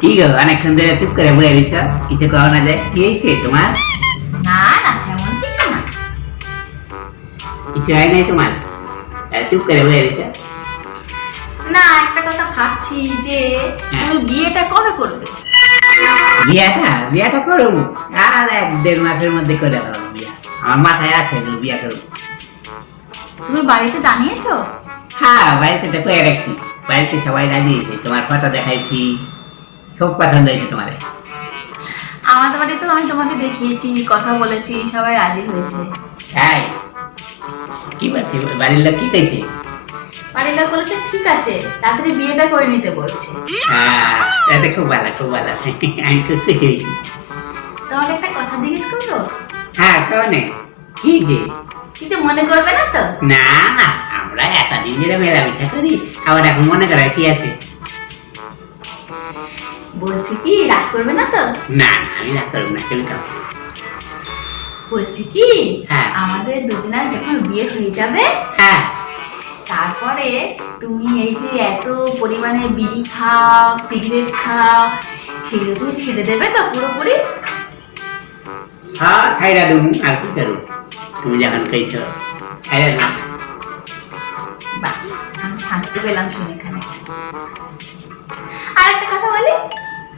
কি গো অনেকক্ষণ ধরে চুপ করে বয়ে রয়েছ, কিছু কও না যায়? কি হয়েছে তোমার? না না সেমন কিছু না। কিছু হয় নাই তোমার? চুপ করে বয়ে রয়েছ। না একটা কথা ভাবছি যে হ্যাঁ। তুমি বিয়েটা কবে করবে? বিয়াটা করব আর 1-1.5 মাসের মধ্যে করে ফেলবো বিয়া। আমার মাথায় আছে বিয়া করবো। তুমি বাড়িতে জানিয়েছো? হ্যাঁ, বাড়িতে তো কয়ে রাখছি, বাড়িতে সবাই রাজি হয়েছে, তোমার ফটো দেখাইছি, খুব পছন্দ হয়েছে তোমার। আমাদের বাড়িতেও আমি তোমাকে দেখিয়েছি, কথা বলেছি, সবাই রাজি হয়েছে। তাই কি বলছি, বাড়ির লোক কি কইছে? বাড়ির লোক বলেছে ঠিক আছে, তাড়াতাড়ি বিয়েটা করে নিতে বলছে। এটা খুব ভালো, খুব ভালো। আমি খুব খুশি হয়েছি। তোমাকে একটা কথা জিজ্ঞেস করবো? হ্যাঁ, কনে কি যে? কিছু মনে করবে না তো? না না, আমরা এতদিন ধরে মেলামেশা করি, আবার এখন মনে করার কি আছে? বলছি কি রাগ করবে না তো? না না, আমি রাগ করবো না, তুমি কাও। বলছি কি হ্যাঁ। আমাদের দুজনের যখন বিয়ে হয়ে যাবে হ্যাঁ, তারপরে তুমি এই যে এত পরিমাণে বিড়ি খাও, সিগারেট খাও, সেগুলো তুমি ছেড়ে দেবে তো পুরোপুরি? হ্যাঁ ছাইরা দেবো, আর কি করবো? তুমি যখন কইছ ছাইরা দেবো। বাহ, আমি শান্তি পেলাম শুনে এখানে। আর একটা কথা বলি।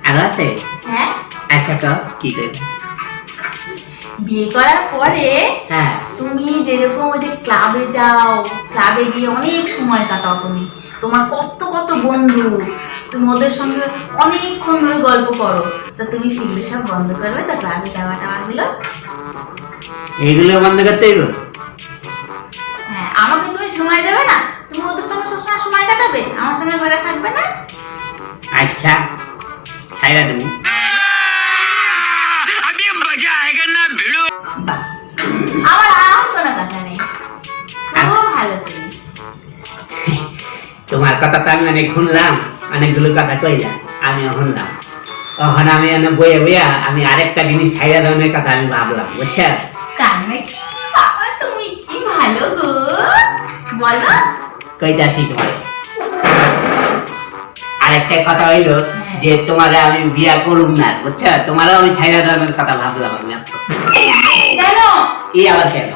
আর আছে? হ্যাঁ, আচ্ছা কও, কি করবে? বিয়ে করার পরে হ্যাঁ। তুমি যেরকম ওই যে ক্লাবে যাও, ক্লাবে গিয়ে অনেক সময় কাটাও, তুমি তোমার কত কত বন্ধু, তুমি ওদের সঙ্গে অনেকক্ষণ ধরে গল্প করো, তো তুমি সেগুলো সব বন্ধ করবে তো, ক্লাবে যাওয়া টাওয়াগুলো? এইগুলো বন্ধ করতে হইব? হ্যাঁ, আমাকে তুমি সময় দেবে না? তুমি ওদের সঙ্গে সবসময় সময় কাটাবে, আমার সঙ্গে ঘরে থাকবে না? আচ্ছা, ছাইরা দেবো। বাহ, আমার আর কোনো কথা নেই, খুব ভালো তুমি। তোমার কথা তো আমি অনেক শুনলাম, অনেকগুলো কথা কইলাম, আমিও শুনলাম। তখন আমি বইয়ে বইয়া আমি আরেকটা জিনিস ছাইরা দেওয়ার কথা আমি ভাবলাম, বুঝছো? তার নাকি? বাবা তুমি কি ভালো গো, বলো। কইতাছি তোমার আরেকটা কথা হইলো যে তোমারে আমি বিয়া করুম না, বুঝছো? তোমারও আমি ছাইরা দেওয়ার কথা ভাবলাম আমি। কেন? এই আবার কেন?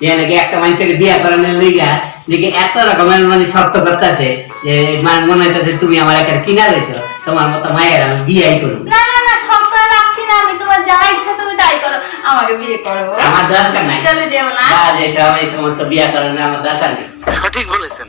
যে নাকি একটা মানুষের বিয়া করানোর লিগা দেখে এত রকমের মানে শর্ত করতেছে যে মনে হইতেছে তুমি আমার একটা কিনা রয়েছো, তোমার মতো মায়ের আমি বিয়াই করবো। না না না, শর্ত রাখছি না আমি, তোমার যা ইচ্ছা তুমি তাই করো, আমাকে বিয়ে করো। আমার দরকার নাই, চলে যেও না। এই সমস্ত বিয়া করানো আমার দরকার নেই। সঠিক বলেছেন।